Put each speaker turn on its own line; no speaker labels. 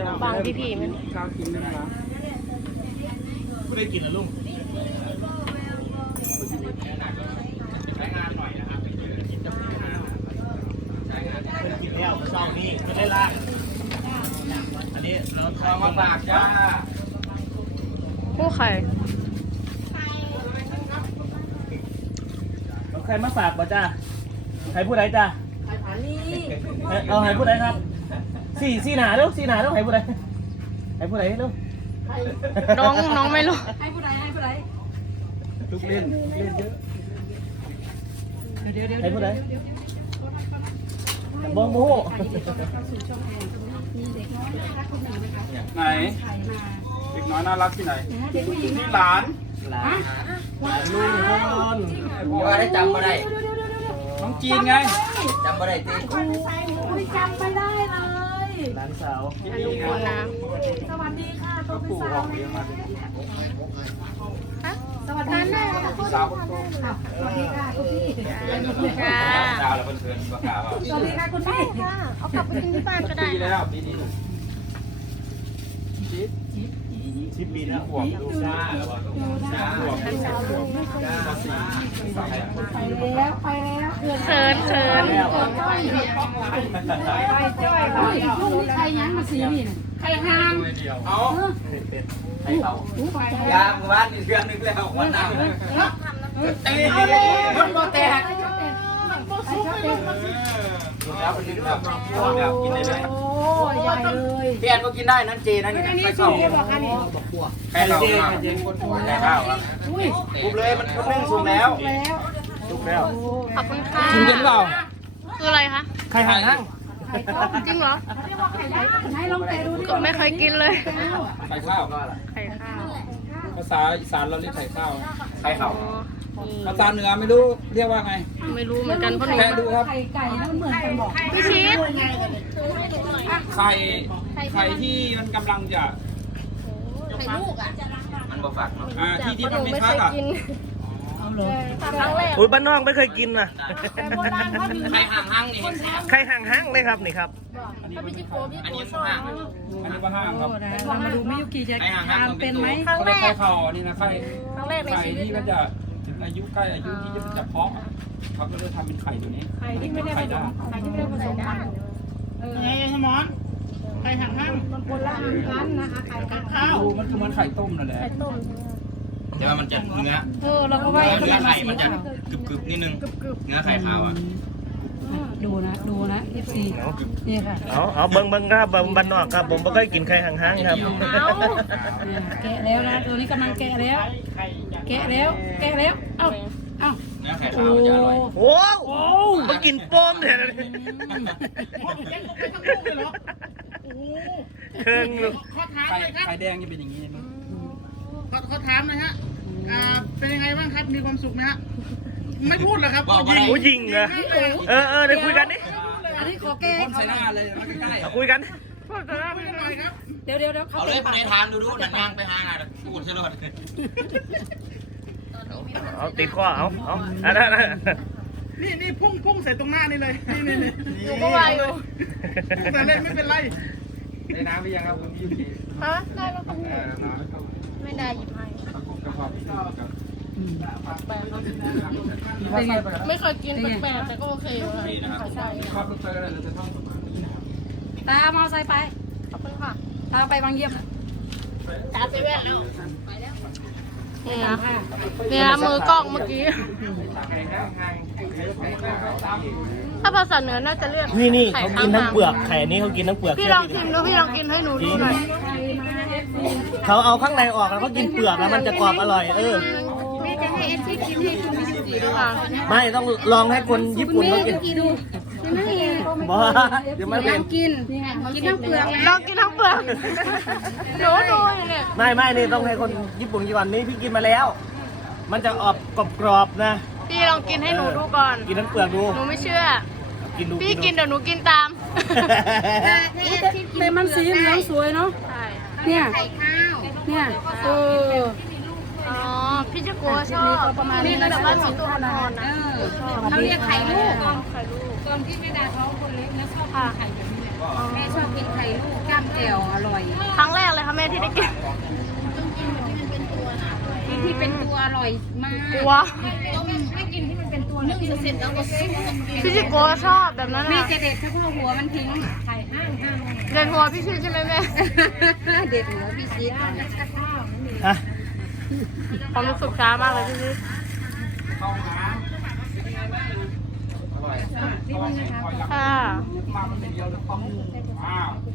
บางพี่มัน
ข้าวกินได้ไหมล่ะไม่ได้กินแล้วลุงใช้งานหน่อยนะครับใช้งานกินแล้วเช้านี้ไม่ได้ล่างอันนี้เราทำมาฝากจ้า
ผู้ไข่
ใครมาฝากบ่จ้าใครพูดไหนจ้าเอาใครพูดไหนครับสี่หนาแล้วสี่หนาแล้วใครพูดไหนใครพูดไหนแล้ว
น้องไม่รู้
ให้ผู้ใด
ลูกเล่นเยอะใครพูดไหนบองโม่ไหนเด็กน้อยน่ารักที่ไหนที่หลานลุงพลว่าได้จำมาได้น้องจีนไงจำมาได้จีน
จำไม่ได้เลย
หลานสาว
ลุงพลนะ
สวัสดีค่ะตัวเป็นสาวสวัสดีค่ะ
สาว
สวัสดีค่ะคุณพี่
ค่ะ
ดาวแล้วเพื่อนๆประกาศว่า
สวัสดีค่ะคุณพี่
ค่ะเอากลับไปกินที่บ้านก็ได้
ปีแล้วปีนี้10 ปีแล้วขวบดูจ้าแล้วว่าจ้าขวบจ้า
ไปแล้ว
เขิน
ไปจ้อยลูกนี่ใครยั้งมาสีนี่ใครห้าม
เอาใครเขายาหมู่บ้านนี่เดือนนึงแล้ววันน้ำตีมันโมแตกแล้วมันแบบกินได้ไหม
ใหญ่เลย
เปลี่ยนก็กินได้นั่นเจนั่นไข่ข้าวไข่ข้าวไข่ข้าวครับทุบเลยมันนึ่งสุกแล้วสุกแล้ว
ขอบคุณค่ะ
กินเปล่า
คืออะไรคะ
ไข่ห่าง
จริงเหรอ
ให้ลองเตะดูดิ
ก็ไม่เคยกินเลย
ไข่ข้าว
ไข่ข้าว
ภาษาอีสานเราเรียกไข่ข้าวไข่ข้าวภาษาเหนือไม่รู้เรียกว่าไง
ไม่รู้เหมือนกันเพราะหนู
แกะดูครับ
ไข่ไก่แล้วเหมือนกันบอก
พี่ชีส
ไข่ที่มันกำลังจะ
ไข่ลูกอ่ะ
มันบ่ฝักเนาะที่มันมีฟักอ่ะ
ครั้งแรก
อุ้ยบ้านนอกไม่เคยกินนะ
ไข่ห่างๆนี่
ไข่ห่างๆเลยครับนี่ครับ
อันนี้ห่างอันนี้ว่าห่างครับ
เรามาดูมิยุกิจะทานเป็นไหม
ครั้งแรก
ไข่เข่านี่นะไข่
ครั้งแรกในชีวิต
ที่ก็จะถึงอายุใกล้อายุที่จะเพาะเขาก็เลยทำเป็นไข่ตัวนี้
ไข่ที่ไม่ได้ผสมไข่ที่ไม่ได้ผสมกัน
ไงสมอนไข่ห่างๆ
มันคนละอันกันนะคะไข่กับข้าว
มันคือมันไข่ต้มนั่นแหละ
ไข่ต้ม
แต่ว่ามันจะเนื้อ
เราก็ว่า
เนื้อไข่มันจะกรึบๆนิดนึงเนื้อไข่ขาวอ่ะ
ดูนะ14นี่ค่ะ
เอาเบิ้งครับเบิ้งบ้านนอกครับผมไม่เคยกินไข่ห่างๆครับ
แกะแล้วนะตัวนี้กำลังแกะแล้วเอ้า
เนื้อไข่ขาวจะอร่อย
โอ้มากินโป้มเถอะเครื่องลูก
ไข่แดงจะเป็นอย่างนี้
ขอถามหน่อยฮะเป็นยังไงบ้างครับ มีความสุขไหมฮะ ไม่พูดเหรอครับ
ยิงเหรอเดี๋ยวคุยกันดิ
อันนี้ขอแก้
ใส่หน้าเลยใกล้
ๆคุยกัน
พูดกันหน่อยครับ
เดี๋ยว
เอาเลยไปทานดูหนังไปหางานพูดซะเลย
เอาติดข้อเอา
นี่พุ่งใส่ตรงหน้านี่เลยนี่
อยู่ก็วายอยู่
แต่เล่นไม่เป็นไร
ได้น้ำหรือยังครับคุณยูกิ
ฮะได้แล้วค่ะไม่ได้หยิบให้ไม่เคยกินแปลกๆแต่ก็โอเคเลยใช่
ตามอไซค์ไป
ขอบคุณค่ะ
ตามไปบางเยี่ยม
ตาเซเว่นแล้วไปแล้วเนี่ยมือกล้องเมื่อกี้ถ้าภาษาเหนือน่าจะเรียก
นี่เขากินทั้งเปลือกไข่นี้เขากินทั้งเปลือก
พี่ลองชิมดูพี่ลองกินให้หนูดูหน่อย
เขาเอาข้างในออกแล้วเขากินเปลือกแล้วมันจะกรอบอร่อย
แม่จะให้เอซี่กินให้คุณพี่ดูค่ะ
ไม่ต้องลองให้คนญี่ปุ่นเขากิน
ดู
บ้าเดี๋ยวมาเล่น
กินทั้งเปลือก
ลองกินทั้งเปลือกดูเนี่ย
ไม่นี่ต้องให้คนญี่ปุ่นกินก่อนนี่พี่กินมาแล้วมันจะออกกรอบๆนะ
พี่ลองกินให้หนูดูก่อน
กินทั้งเปลือกดู
หนูไม่เชื่อ
กินดู
พี่กินเดี๋ยวหนูกินตาม
แต่มันสีเหลืองสวยเนาะเนี่ยไข่ข้าวเนี่ย
อ๋อพี่จะกลัวชอบ
ประมาณนี้
แบบว่าสีตัวอ่อน
ๆเขาเรียกไข่ลูกตอนที่แม่ดาท้องคนเล็กแล้วชอบไข่แบบนี้แหละแม่ชอบกินไข่ลูกก้ามแจ่วอร่อย
ครั้งแรกเลยค่ะแม่ที่ได้กิน
ที่เป็นตัวอร่อยมาก
กลัว
ไม่กินที่มันเป็นตัวนึ่งเสร็จแล้วก็ซุป
พี่ชิโกะชอบแบบนั้น
แม่
อ่ะ
จะเด็ดเฉพาะหัวมันทิ้งไข่ห้าง
เดินหัวพี่ชิใช่ไหมแม่
เด็ดหัวพี่ซีด
ฮะ
ความรู้สึกช้ามากเลยพี่ชิ
เข้าน้ำอร่อย
ค่ะ
มามันเป็นเดียวเลยอ้าว